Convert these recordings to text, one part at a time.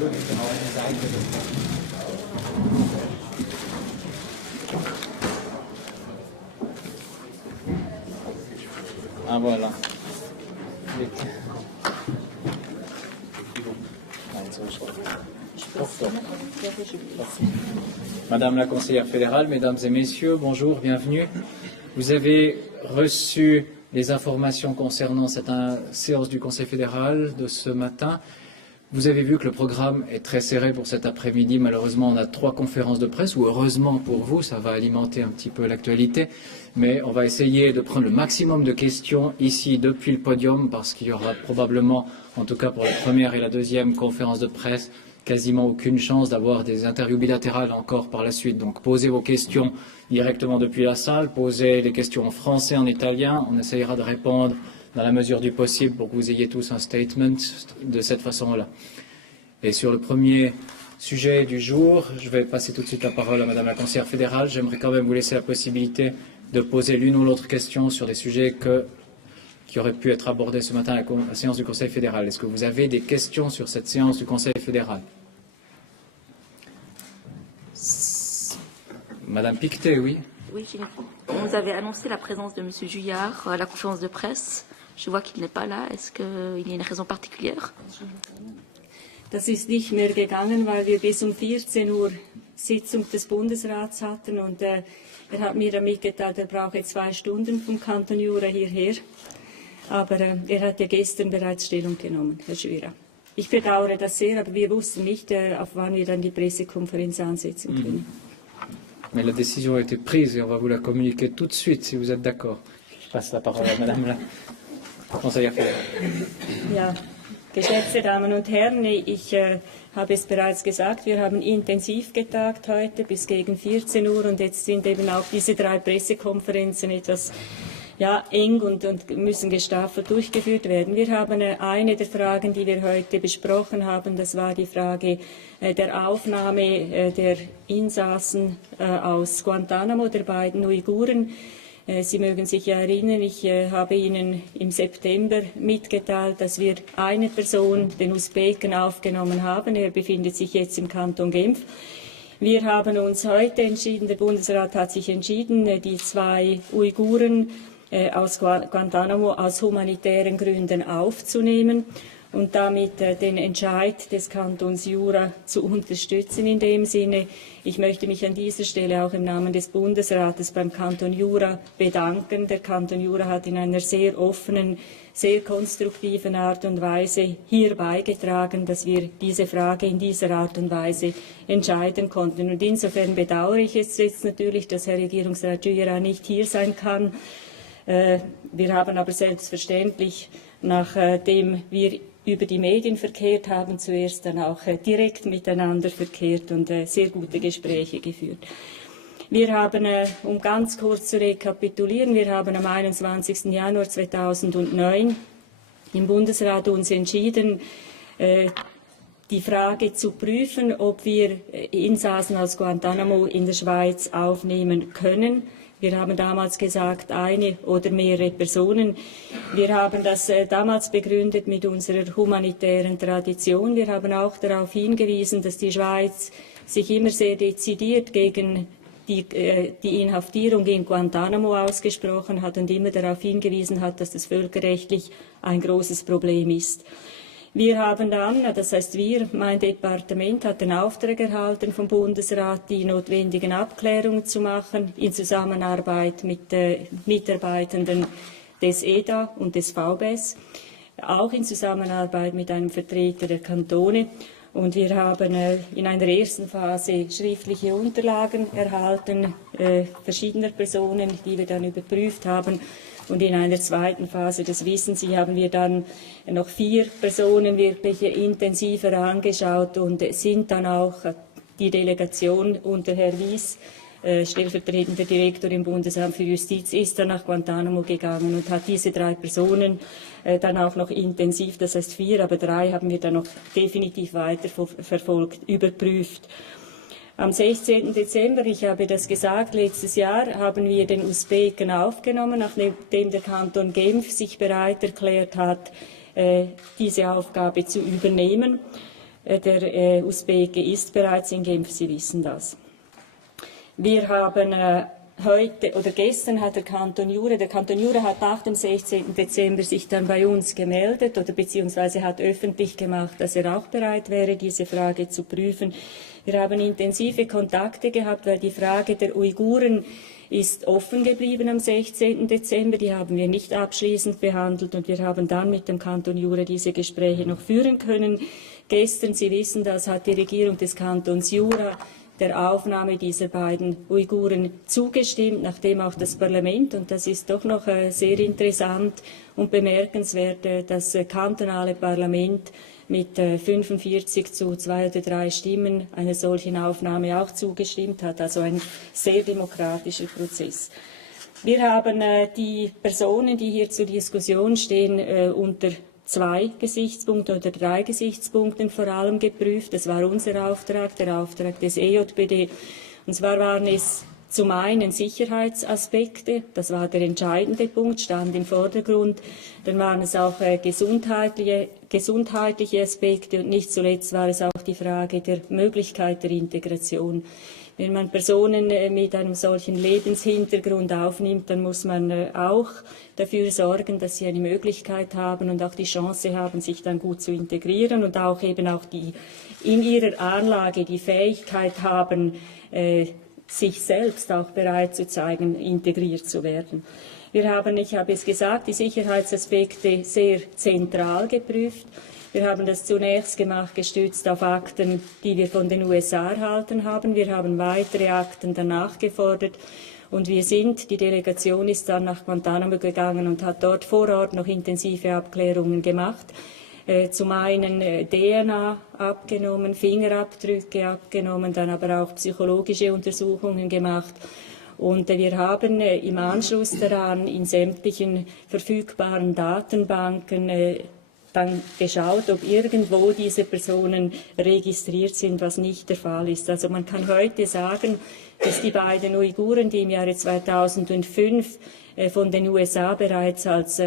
Ah voilà. Madame la conseillère fédérale, mesdames et messieurs, bonjour, bienvenue. Vous avez reçu les informations concernant cette séance du Conseil fédéral de ce matin. Vous avez vu que le programme est très serré pour cet après-midi. Malheureusement, on a 3 conférences de presse, ou heureusement pour vous, ça va alimenter un petit peu l'actualité. Mais on va essayer de prendre le maximum de questions ici depuis le podium, parce qu'il y aura probablement, en tout cas pour la première et la deuxième conférence de presse, quasiment aucune chance d'avoir des interviews bilatérales encore par la suite. Donc posez vos questions directement depuis la salle, posez les questions en français, en italien. On essayera de répondre dans la mesure du possible pour que vous ayez tous un statement de cette façon-là. Et sur le premier sujet du jour, je vais passer tout de suite la parole à Madame la conseillère fédérale. J'aimerais quand même vous laisser la possibilité de poser l'une ou l'autre question sur des sujets qui auraient pu être abordés ce matin à la séance du Conseil fédéral. Est-ce que vous avez des questions sur cette séance du Conseil fédéral? Madame Pictet, oui. Oui, vous avez annoncé la présence de M. Juillard à la conférence de presse. Je vois qu'il n'est pas là. Est-ce qu'il y a une raison particulière? Das ist nicht mehr gegangen, weil wir bis um 14 Uhr Sitzung des Bundesrats hatten und er hat mir dann mitgeteilt, er brauche 2 Stunden vom Kanton Jura hierher. Aber er hat ja gestern bereits Stellung genommen, Herr Juira. Ich bedauere das sehr, aber wir wussten nicht, auf wann wir dann die Pressekonferenz ansetzen können. Mais la décision a été prise et on va vous la communiquer tout de suite si vous êtes d'accord. Je passe la parole à Madame la conseillère fédérale. Ja, geschätzte Damen und Herren, ich habe es bereits gesagt, wir haben intensiv getagt heute bis gegen 14 Uhr und jetzt sind eben auch diese 3 Pressekonferenzen etwas eng und müssen gestaffelt durchgeführt werden. Wir haben eine der Fragen, die wir heute besprochen haben, das war die Frage der Aufnahme der Insassen aus Guantanamo, der beiden Uiguren. Sie mögen sich erinnern, ich habe Ihnen im September mitgeteilt, dass wir eine Person, den Usbeken, aufgenommen haben. Er befindet sich jetzt im Kanton Genf. Wir haben uns heute entschieden, der Bundesrat hat sich entschieden, die 2 Uiguren aus Guantanamo aus humanitären Gründen aufzunehmen und damit den Entscheid des Kantons Jura zu unterstützen in dem Sinne. Ich möchte mich an dieser Stelle auch im Namen des Bundesrates beim Kanton Jura bedanken. Der Kanton Jura hat in einer sehr offenen, sehr konstruktiven Art und Weise hier beigetragen, dass wir diese Frage in dieser Art und Weise entscheiden konnten. Und insofern bedauere ich es jetzt natürlich, dass Herr Regierungsrat Juira nicht hier sein kann. Wir haben aber selbstverständlich, nachdem wir über die Medien verkehrt haben, zuerst dann auch direkt miteinander verkehrt und sehr gute Gespräche geführt. Wir haben, um ganz kurz zu rekapitulieren, wir haben am 21. Januar 2009 im Bundesrat uns entschieden, die Frage zu prüfen, ob wir Insassen aus Guantanamo in der Schweiz aufnehmen können. Wir haben damals gesagt, eine oder mehrere Personen. Wir haben das damals begründet mit unserer humanitären Tradition. Wir haben auch darauf hingewiesen, dass die Schweiz sich immer sehr dezidiert gegen die Inhaftierung in Guantanamo ausgesprochen hat und immer darauf hingewiesen hat, dass das völkerrechtlich ein großes Problem ist. Wir haben dann, das heißt mein Departement hat den Auftrag erhalten vom Bundesrat, die notwendigen Abklärungen zu machen, in Zusammenarbeit mit Mitarbeitenden des EDA und des VBS, auch in Zusammenarbeit mit einem Vertreter der Kantone. Und wir haben in einer ersten Phase schriftliche Unterlagen erhalten, verschiedener Personen, die wir dann überprüft haben. Und in einer zweiten Phase, das wissen Sie, haben wir dann noch 4 Personen wirklich intensiver angeschaut und sind dann auch die Delegation unter Herr Wies, stellvertretender Direktor im Bundesamt für Justiz, ist dann nach Guantanamo gegangen und hat diese 3 Personen dann auch noch intensiv, das heißt 4, aber 3 haben wir dann noch definitiv weiter verfolgt, überprüft. Am 16. Dezember, ich habe das gesagt, letztes Jahr haben wir den Usbeken aufgenommen, nachdem der Kanton Genf sich bereit erklärt hat, diese Aufgabe zu übernehmen. Der Usbeke ist bereits in Genf, Sie wissen das. Wir haben heute oder gestern hat der Kanton Jura hat nach dem 16. Dezember sich dann bei uns gemeldet oder beziehungsweise hat öffentlich gemacht, dass er auch bereit wäre, diese Frage zu prüfen. Wir haben intensive Kontakte gehabt, weil die Frage der Uiguren ist offen geblieben am 16. Dezember. Die haben wir nicht abschließend behandelt und wir haben dann mit dem Kanton Jura diese Gespräche noch führen können. Gestern, Sie wissen das, hat die Regierung des Kantons Jura der Aufnahme dieser beiden Uiguren zugestimmt, nachdem auch das Parlament, und das ist doch noch sehr interessant und bemerkenswert, das kantonale Parlament mit 45 zu 2 oder 3 Stimmen einer solchen Aufnahme auch zugestimmt hat. Also ein sehr demokratischer Prozess. Wir haben die Personen, die hier zur Diskussion stehen, unter 2 Gesichtspunkten oder 3 Gesichtspunkten vor allem geprüft. Das war unser Auftrag, der Auftrag des EJPD. Und zwar waren es zum einen Sicherheitsaspekte, das war der entscheidende Punkt, stand im Vordergrund. Dann waren es auch gesundheitliche Aspekte und nicht zuletzt war es auch die Frage der Möglichkeit der Integration. Wenn man Personen mit einem solchen Lebenshintergrund aufnimmt, dann muss man auch dafür sorgen, dass sie eine Möglichkeit haben und auch die Chance haben, sich dann gut zu integrieren und auch eben auch die in ihrer Anlage die Fähigkeit haben, sich selbst auch bereit zu zeigen, integriert zu werden. Wir haben, ich habe es gesagt, die Sicherheitsaspekte sehr zentral geprüft. Wir haben das zunächst gemacht, gestützt auf Akten, die wir von den USA erhalten haben. Wir haben weitere Akten danach gefordert. Und die Delegation ist dann nach Guantanamo gegangen und hat dort vor Ort noch intensive Abklärungen gemacht. Zum einen DNA abgenommen, Fingerabdrücke abgenommen, dann aber auch psychologische Untersuchungen gemacht. Und wir haben im Anschluss daran in sämtlichen verfügbaren Datenbanken dann geschaut, ob irgendwo diese Personen registriert sind, was nicht der Fall ist. Also man kann heute sagen, dass die beiden Uiguren, die im Jahre 2005 von den USA bereits als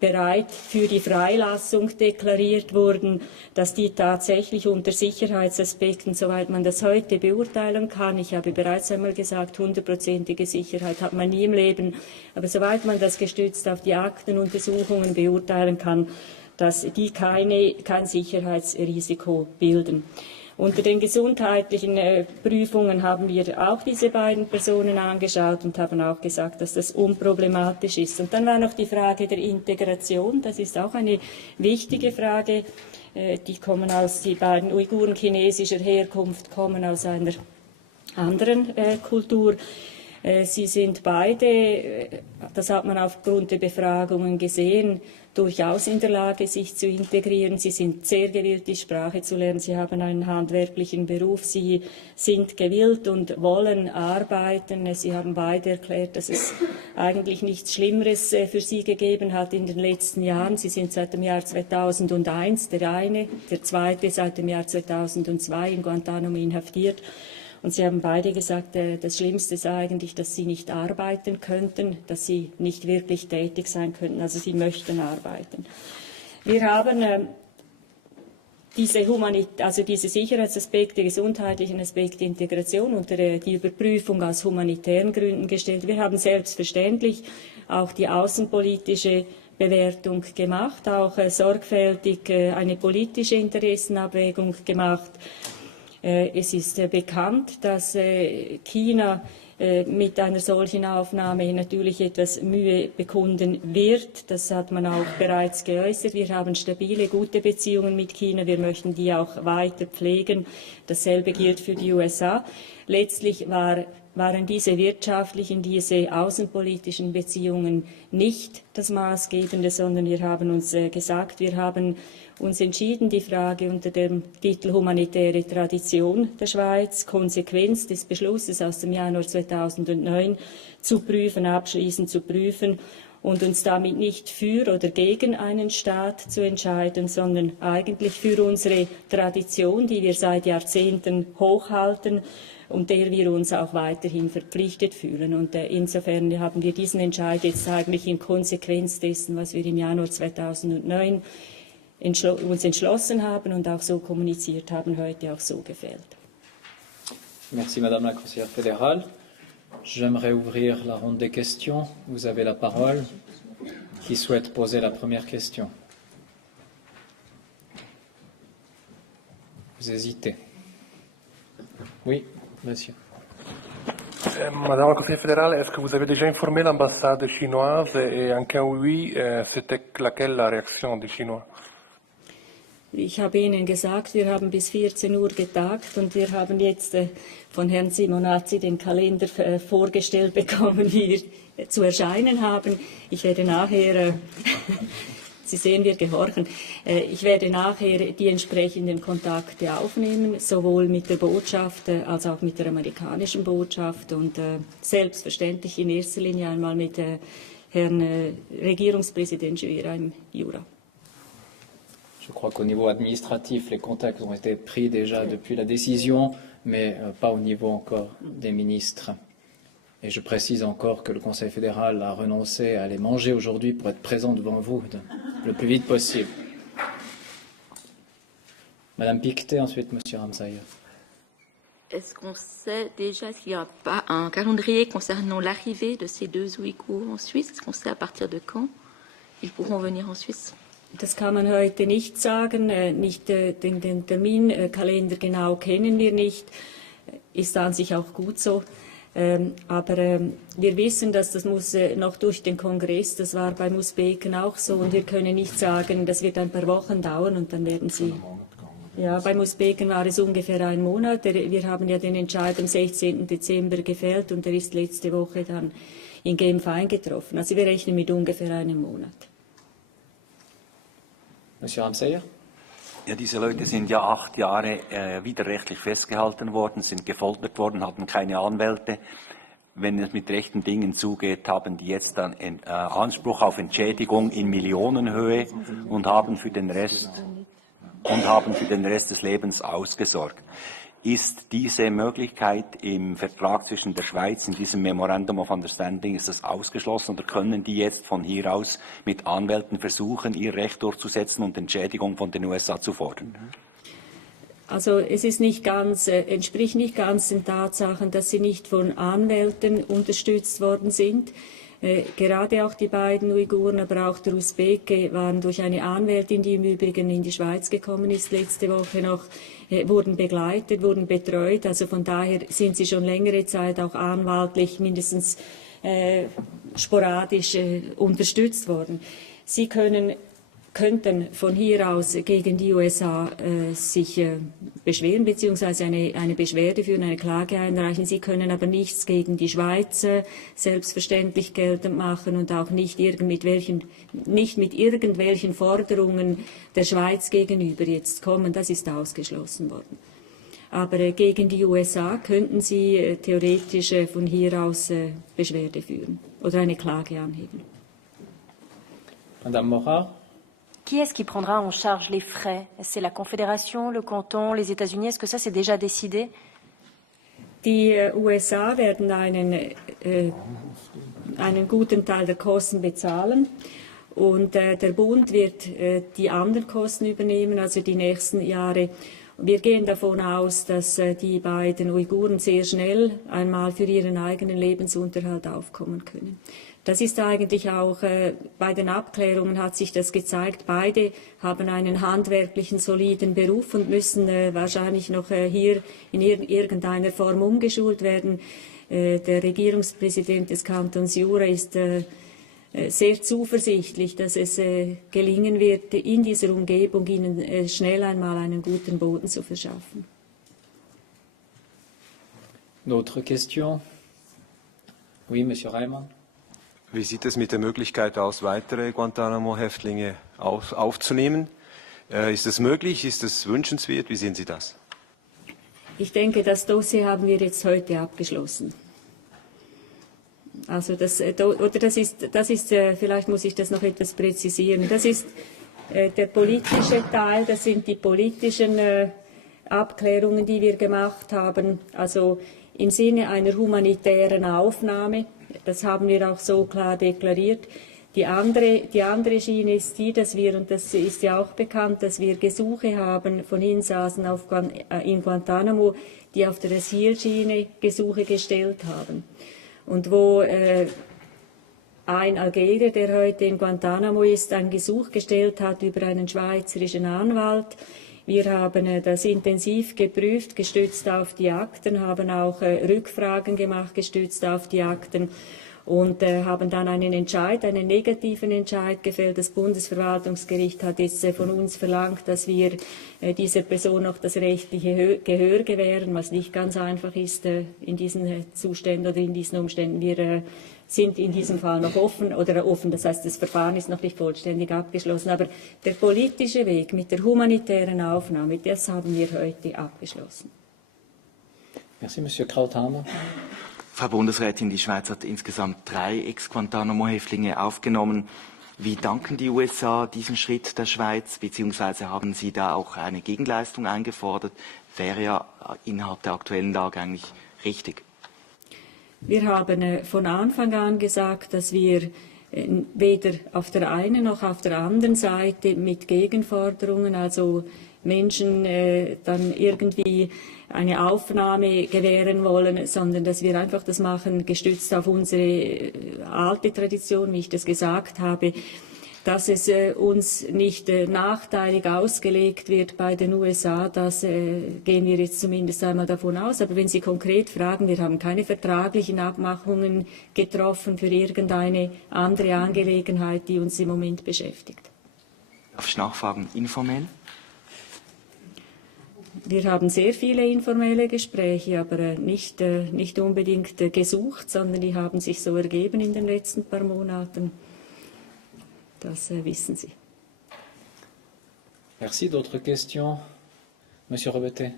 bereit für die Freilassung deklariert wurden, dass die tatsächlich unter Sicherheitsaspekten, soweit man das heute beurteilen kann, ich habe bereits einmal gesagt, 100%ige Sicherheit hat man nie im Leben, aber soweit man das gestützt auf die Aktenuntersuchungen beurteilen kann, dass die kein Sicherheitsrisiko bilden. Unter den gesundheitlichen Prüfungen haben wir auch diese beiden Personen angeschaut und haben auch gesagt, dass das unproblematisch ist. Und dann war noch die Frage der Integration. Das ist auch eine wichtige Frage. Die beiden Uiguren chinesischer Herkunft kommen aus einer anderen Kultur. Sie sind beide, das hat man aufgrund der Befragungen gesehen, durchaus in der Lage, sich zu integrieren. Sie sind sehr gewillt, die Sprache zu lernen. Sie haben einen handwerklichen Beruf. Sie sind gewillt und wollen arbeiten. Sie haben beide erklärt, dass es eigentlich nichts Schlimmeres für sie gegeben hat in den letzten Jahren. Sie sind seit dem Jahr 2001, der eine, der zweite seit dem Jahr 2002 in Guantanamo inhaftiert. Und sie haben beide gesagt, das Schlimmste sei eigentlich, dass sie nicht arbeiten könnten, dass sie nicht wirklich tätig sein könnten. Also sie möchten arbeiten. Wir haben diese Sicherheitsaspekte, gesundheitlichen Aspekte, Integration unter die Überprüfung aus humanitären Gründen gestellt. Wir haben selbstverständlich auch die außenpolitische Bewertung gemacht, auch sorgfältig eine politische Interessenabwägung gemacht. Es ist bekannt, dass China mit einer solchen Aufnahme natürlich etwas Mühe bekunden wird. Das hat man auch bereits geäußert. Wir haben stabile, gute Beziehungen mit China. Wir möchten die auch weiter pflegen. Dasselbe gilt für die USA. Letztlich waren diese wirtschaftlichen, diese außenpolitischen Beziehungen nicht das Maßgebende, sondern wir haben uns gesagt, wir haben uns entschieden, die Frage unter dem Titel Humanitäre Tradition der Schweiz, Konsequenz des Beschlusses aus dem Januar 2009 zu prüfen, abschließend zu prüfen und uns damit nicht für oder gegen einen Staat zu entscheiden, sondern eigentlich für unsere Tradition, die wir seit Jahrzehnten hochhalten und der wir uns auch weiterhin verpflichtet fühlen. Und insofern haben wir diesen Entscheid jetzt eigentlich in Konsequenz dessen, was wir im Januar 2009 uns entschlossen haben und auch so kommuniziert haben, heute auch so gefällt. Merci Madame la Conseillère fédérale. J'aimerais ouvrir la ronde des questions. Vous avez la parole. Qui souhaite poser la première question? Vous hésitez. Oui, monsieur. Madame la conseillère fédérale, est-ce que vous avez déjà informé l'ambassade chinoise et en cas oui, c'était laquelle la réaction des Chinois? Ich habe Ihnen gesagt, wir haben bis 14 Uhr getagt und wir haben jetzt von Herrn Simonazzi den Kalender vorgestellt bekommen, wie wir zu erscheinen haben. Ich werde nachher, Sie sehen, wir gehorchen, ich werde nachher die entsprechenden Kontakte aufnehmen, sowohl mit der Botschaft als auch mit der amerikanischen Botschaft und selbstverständlich in erster Linie einmal mit Herrn Regierungspräsident Juvira im Jura. Je crois qu'au niveau administratif, les contacts ont été pris déjà depuis la décision, mais pas au niveau encore des ministres. Et je précise encore que le Conseil fédéral a renoncé à aller manger aujourd'hui pour être présent devant vous le plus vite possible. Madame Pictet, ensuite Monsieur Ramsayer. Est-ce qu'on sait déjà s'il n'y a pas un calendrier concernant l'arrivée de ces deux Ouïghours en Suisse? Est-ce qu'on sait à partir de quand ils pourront venir en Suisse? Das kann man heute nicht sagen. Den Terminkalender genau kennen wir nicht. Ist an sich auch gut so. Aber wir wissen, dass das muss noch durch den Kongress, das war beim Usbeken auch so. Und wir können nicht sagen, das wird ein paar Wochen dauern und dann werden sie... Ja, beim Usbeken war es ungefähr ein Monat. Wir haben ja den Entscheid am 16. Dezember gefällt und der ist letzte Woche dann in Genf eingetroffen. Also wir rechnen mit ungefähr einem Monat. Monsieur Ramsayer. Ja, diese Leute sind ja 8 Jahre widerrechtlich festgehalten worden, sind gefoltert worden, hatten keine Anwälte. Wenn es mit rechten Dingen zugeht, haben die jetzt dann Anspruch auf Entschädigung in Millionenhöhe und haben für den Rest des Lebens ausgesorgt. Ist diese Möglichkeit im Vertrag zwischen der Schweiz, in diesem Memorandum of Understanding, ist das ausgeschlossen oder können die jetzt von hier aus mit Anwälten versuchen, ihr Recht durchzusetzen und Entschädigung von den USA zu fordern? Also es ist nicht ganz, entspricht nicht ganz den Tatsachen, dass sie nicht von Anwälten unterstützt worden sind. Gerade auch die beiden Uiguren, aber auch der Usbeke waren durch eine Anwältin, die im Übrigen in die Schweiz gekommen ist, letzte Woche noch, wurden begleitet, wurden betreut. Also von daher sind sie schon längere Zeit auch anwaltlich mindestens sporadisch unterstützt worden. Sie könnten von hier aus gegen die USA sich beschweren bzw. eine Beschwerde führen, eine Klage einreichen. Sie können aber nichts gegen die Schweiz selbstverständlich geltend machen und auch nicht mit irgendwelchen Forderungen der Schweiz gegenüber jetzt kommen. Das ist ausgeschlossen worden. Aber gegen die USA könnten Sie theoretisch von hier aus Beschwerde führen oder eine Klage anheben. Madame Morat. Qui est-ce qui prendra en charge les frais? C'est la Confédération, le Canton, les États-Unis? Est-ce que ça, c'est déjà décidé? Die USA werden einen guten Teil der Kosten bezahlen und der Bund wird die anderen Kosten übernehmen, also die nächsten Jahre. Wir gehen davon aus, dass die beiden Uiguren sehr schnell einmal für ihren eigenen Lebensunterhalt aufkommen können. Das ist eigentlich auch, bei den Abklärungen hat sich das gezeigt, beide haben einen handwerklichen, soliden Beruf und müssen wahrscheinlich noch hier in irgendeiner Form umgeschult werden. Der Regierungspräsident des Kantons Jura ist sehr zuversichtlich, dass es gelingen wird, in dieser Umgebung ihnen schnell einmal einen guten Boden zu verschaffen. D'autres questions? Oui, Monsieur Reimann. Wie sieht es mit der Möglichkeit aus, weitere Guantanamo-Häftlinge aufzunehmen? Ist es möglich? Ist es wünschenswert? Wie sehen Sie das? Ich denke, das Dossier haben wir jetzt heute abgeschlossen. Also das ist, vielleicht muss ich das noch etwas präzisieren. Das ist der politische Teil, das sind die politischen Abklärungen, die wir gemacht haben. Also im Sinne einer humanitären Aufnahme. Das haben wir auch so klar deklariert. Die andere Schiene ist die, dass wir, und das ist ja auch bekannt, dass wir Gesuche haben von Insassen in Guantanamo, die auf der Asylschiene Gesuche gestellt haben. Und wo ein Algerier, der heute in Guantanamo ist, ein Gesuch gestellt hat über einen schweizerischen Anwalt. Wir haben das intensiv geprüft, gestützt auf die Akten, haben auch Rückfragen gemacht, gestützt auf die Akten und haben dann einen negativen Entscheid gefällt. Das Bundesverwaltungsgericht hat jetzt von uns verlangt, dass wir dieser Person noch das rechtliche Gehör gewähren, was nicht ganz einfach ist in diesen Zuständen oder in diesen Umständen. Wir sind in diesem Fall noch offen, das heißt, das Verfahren ist noch nicht vollständig abgeschlossen. Aber der politische Weg mit der humanitären Aufnahme, das haben wir heute abgeschlossen. Merci, Monsieur Krauthammer. Frau Bundesrätin, die Schweiz hat insgesamt 3 Ex-Guantanamo-Häftlinge aufgenommen. Wie danken die USA diesen Schritt der Schweiz, beziehungsweise haben Sie da auch eine Gegenleistung eingefordert? Wäre ja innerhalb der aktuellen Lage eigentlich richtig. Wir haben von Anfang an gesagt, dass wir weder auf der einen noch auf der anderen Seite mit Gegenforderungen, also Menschen dann irgendwie eine Aufnahme gewähren wollen, sondern dass wir einfach das machen, gestützt auf unsere alte Tradition, wie ich das gesagt habe, dass es uns nicht nachteilig ausgelegt wird bei den USA, das gehen wir jetzt zumindest einmal davon aus. Aber wenn Sie konkret fragen, wir haben keine vertraglichen Abmachungen getroffen für irgendeine andere Angelegenheit, die uns im Moment beschäftigt. Darf ich nachfragen, informell? Wir haben sehr viele informelle Gespräche, aber nicht unbedingt gesucht, sondern die haben sich so ergeben in den letzten paar Monaten. Das wissen Sie. Merci. D'autres questions? Monsieur Robertet.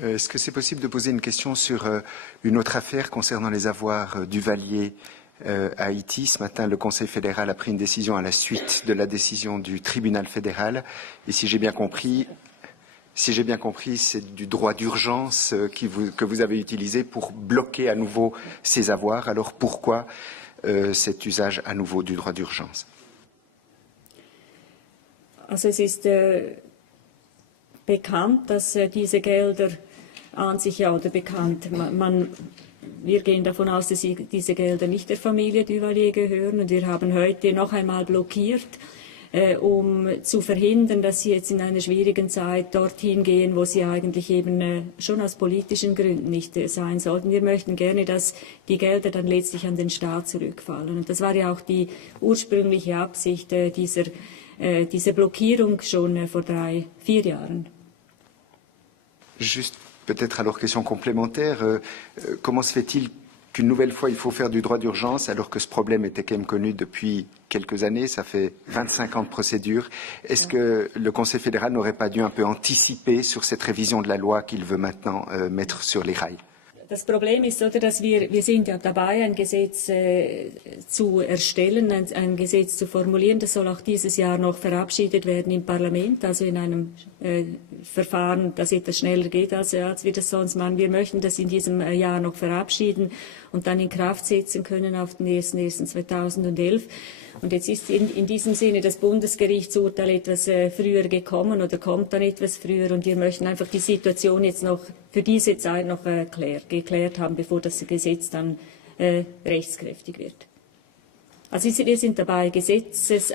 Est-ce que c'est possible de poser une question sur une autre affaire concernant les avoirs Duvalier à Haïti? Ce matin, le Conseil fédéral a pris une décision à la suite de la décision du tribunal fédéral. Et si j'ai bien compris, c'est du droit d'urgence que vous avez utilisé pour bloquer à nouveau ces avoirs. Alors pourquoi cet usage à nouveau du droit d'urgence? Also es ist bekannt, dass diese Gelder an sich wir gehen davon aus, dass diese Gelder nicht der Familie Duvalier gehören und wir haben heute noch einmal blockiert, um zu verhindern, dass sie jetzt in einer schwierigen Zeit dorthin gehen, wo sie eigentlich eben schon aus politischen Gründen nicht sein sollten. Wir möchten gerne, dass die Gelder dann letztlich an den Staat zurückfallen. Und das war ja auch die ursprüngliche Absicht dieser Blockierung schon vor 3-4 Jahren. Juste peut-être alors question complémentaire, comment se fait-il qu'une nouvelle fois il faut faire du droit d'urgence alors que ce problème était quand même connu depuis quelques années, ça fait 25 ans de procédure. Est-ce que le Conseil fédéral n'aurait pas dû un peu anticiper sur cette révision de la loi qu'il veut maintenant mettre sur les rails? Das Problem ist, oder, dass wir sind ja dabei, ein Gesetz zu erstellen, ein Gesetz zu formulieren. Das soll auch dieses Jahr noch verabschiedet werden im Parlament, also in einem Verfahren, das etwas schneller geht, als wir das sonst machen. Wir möchten das in diesem Jahr noch verabschieden und dann in Kraft setzen können auf den 1.1.2011. Und jetzt ist in diesem Sinne das Bundesgerichtsurteil etwas früher gekommen oder kommt dann etwas früher. Und wir möchten einfach die Situation jetzt noch für diese Zeit noch geklärt haben, bevor das Gesetz dann rechtskräftig wird. Also wir sind dabei,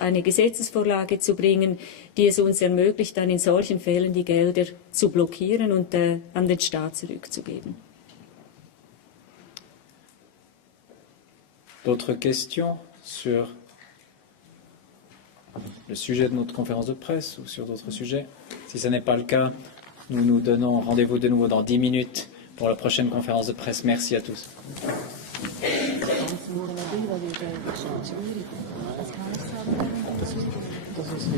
eine Gesetzesvorlage zu bringen, die es uns ermöglicht, dann in solchen Fällen die Gelder zu blockieren und an den Staat zurückzugeben. D'autres questions sur le sujet de notre conférence de presse ou sur d'autres sujets? Si ce n'est pas le cas, nous nous donnons rendez-vous de nouveau dans 10 minutes pour la prochaine conférence de presse. Merci à tous. Das ist